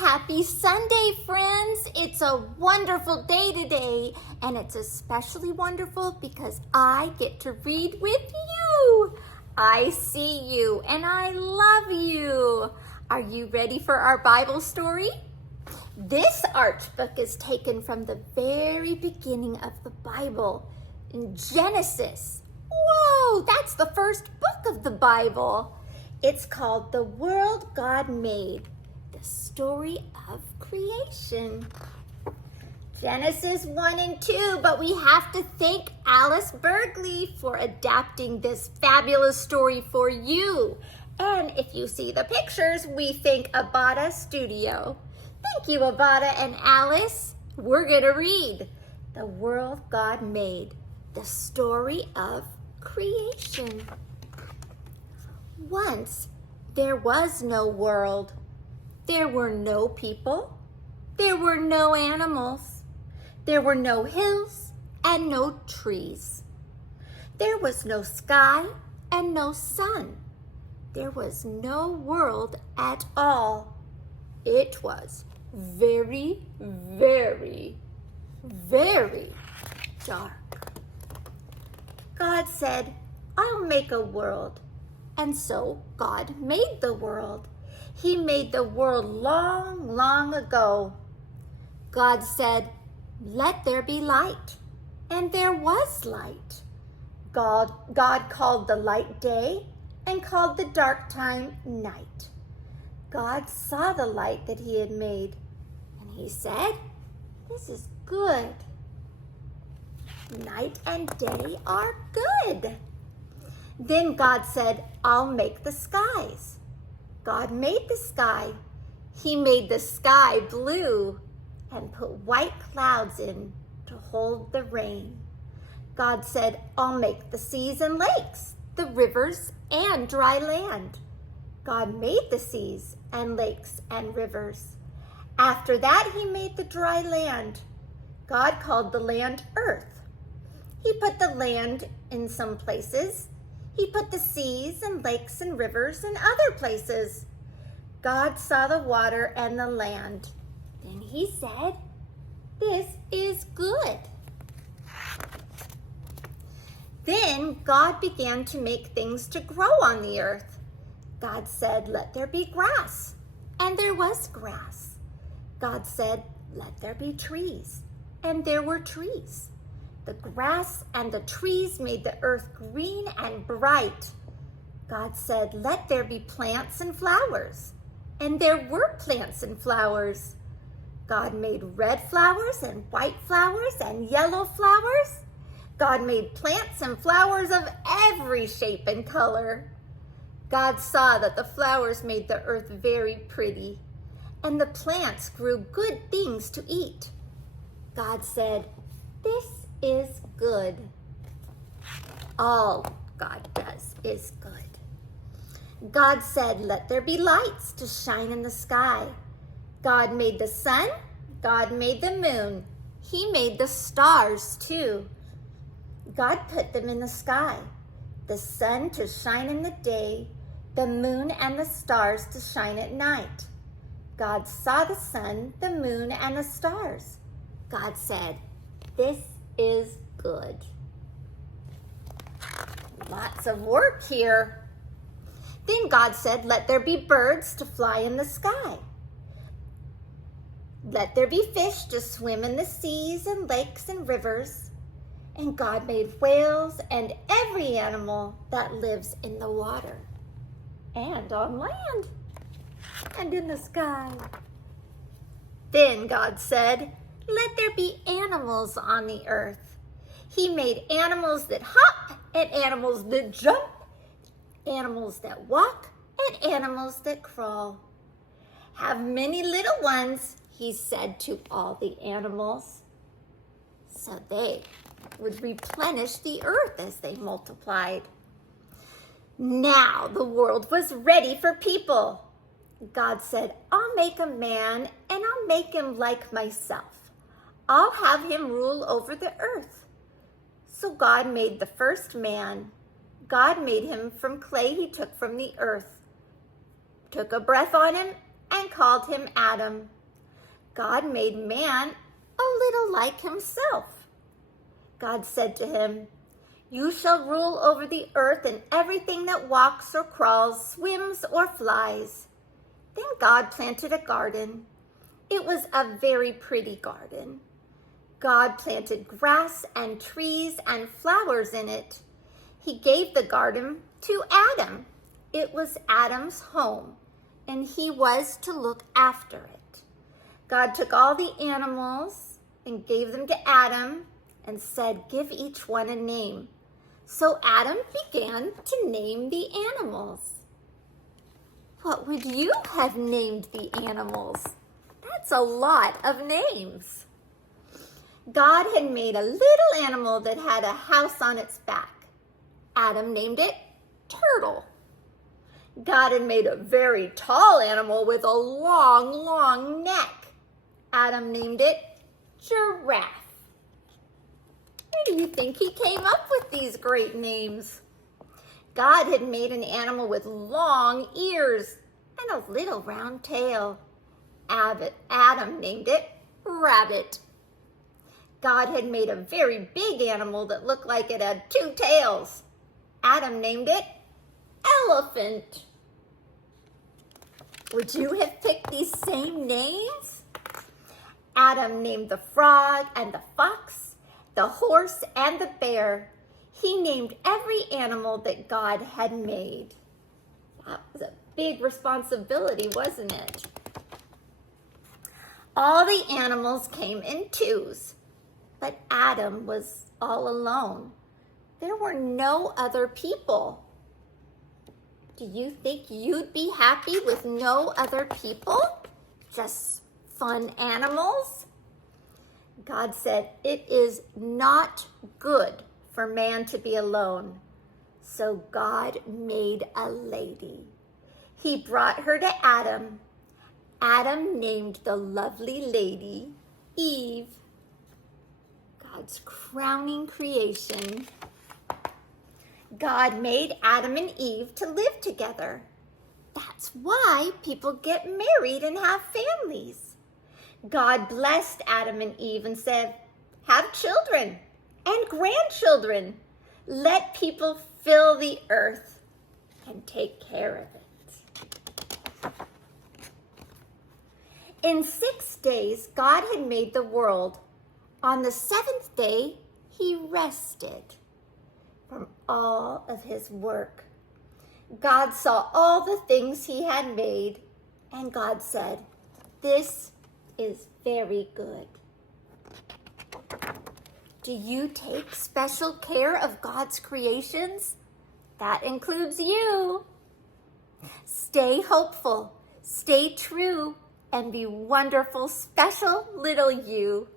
Happy Sunday, friends. It's a wonderful day today, and it's especially wonderful because I get to read with you. I see you, and I love you. Are you ready for our Bible story? This arch book is taken from the very beginning of the Bible in Genesis. Whoa, that's the first book of the Bible. It's called The World God Made, the story of creation. Genesis 1 and 2, but we have to thank Alice Bergley for adapting this fabulous story for you. And if you see the pictures, we thank Abada Studio. Thank you, Abada and Alice. We're going to read The World God Made, the story of creation. Once there was no world. There were no people. There were no animals. There were no hills and no trees. There was no sky and no sun. There was no world at all. It was very, very, very dark. God said, "I'll make a world." And so God made the world. He made the world long, long ago. God said, "Let there be light." And there was light. God called the light day and called the dark time night. God saw the light that he had made, and he said, "This is good." Night and day are good. Then God said, "I'll make the skies." God made the sky. He made the sky blue and put white clouds in to hold the rain. God said, "I'll make the seas and lakes, the rivers and dry land." God made the seas and lakes and rivers. After that, he made the dry land. God called the land earth. He put the land in some places. He put the seas and lakes and rivers in other places. God saw the water and the land. Then he said, "This is good." Then God began to make things to grow on the earth. God said, "Let there be grass." And there was grass. God said, "Let there be trees." And there were trees. The grass and the trees made the earth green and bright. God said, "Let there be plants and flowers." And there were plants and flowers. God made red flowers and white flowers and yellow flowers. God made plants and flowers of every shape and color. God saw that the flowers made the earth very pretty, and the plants grew good things to eat. God said, "This is good." All God does is good. God said, "Let there be lights to shine in the sky." God made the sun. God made the moon. He made the stars too. God put them in the sky, the sun to shine in the day, the moon and the stars to shine at night. God saw the sun, the moon, and the stars. God said, "This is good." Lots of work here. Then God said, "Let there be birds to fly in the sky. Let there be fish to swim in the seas and lakes and rivers." And God made whales and every animal that lives in the water and on land and in the sky. Then God said, "Let there be animals on the earth." He made animals that hop and animals that jump, animals that walk and animals that crawl. "Have many little ones," he said to all the animals, so they would replenish the earth as they multiplied. Now the world was ready for people. God said, "I'll make a man and I'll make him like myself. I'll have him rule over the earth." So God made the first man. God made him from clay he took from the earth, took a breath on him, and called him Adam. God made man a little like himself. God said to him, "You shall rule over the earth and everything that walks or crawls, swims or flies." Then God planted a garden. It was a very pretty garden. God planted grass and trees and flowers in it. He gave the garden to Adam. It was Adam's home, and he was to look after it. God took all the animals and gave them to Adam and said, "Give each one a name." So Adam began to name the animals. What would you have named the animals? That's a lot of names. God had made a little animal that had a house on its back. Adam named it Turtle. God had made a very tall animal with a long, long neck. Adam named it Giraffe. Where do you think he came up with these great names? God had made an animal with long ears and a little round tail. Adam named it Rabbit. God had made a very big animal that looked like it had 2 tails. Adam named it Elephant. Would you have picked these same names? Adam named the frog and the fox, the horse and the bear. He named every animal that God had made. That was a big responsibility, wasn't it? All the animals came in twos, but Adam was all alone. There were no other people. Do you think you'd be happy with no other people? Just fun animals? God said, "It is not good for man to be alone." So God made a lady. He brought her to Adam. Adam named the lovely lady Eve. God's crowning creation. God made Adam and Eve to live together. That's why people get married and have families. God blessed Adam and Eve and said, "Have children and grandchildren. Let people fill the earth and take care of it." In 6 days, God had made the world. On the 7th day, he rested from all of his work. God saw all the things he had made, and God said, "This is very good." Do you take special care of God's creations? That includes you. Stay hopeful, stay true, and be wonderful, special little you.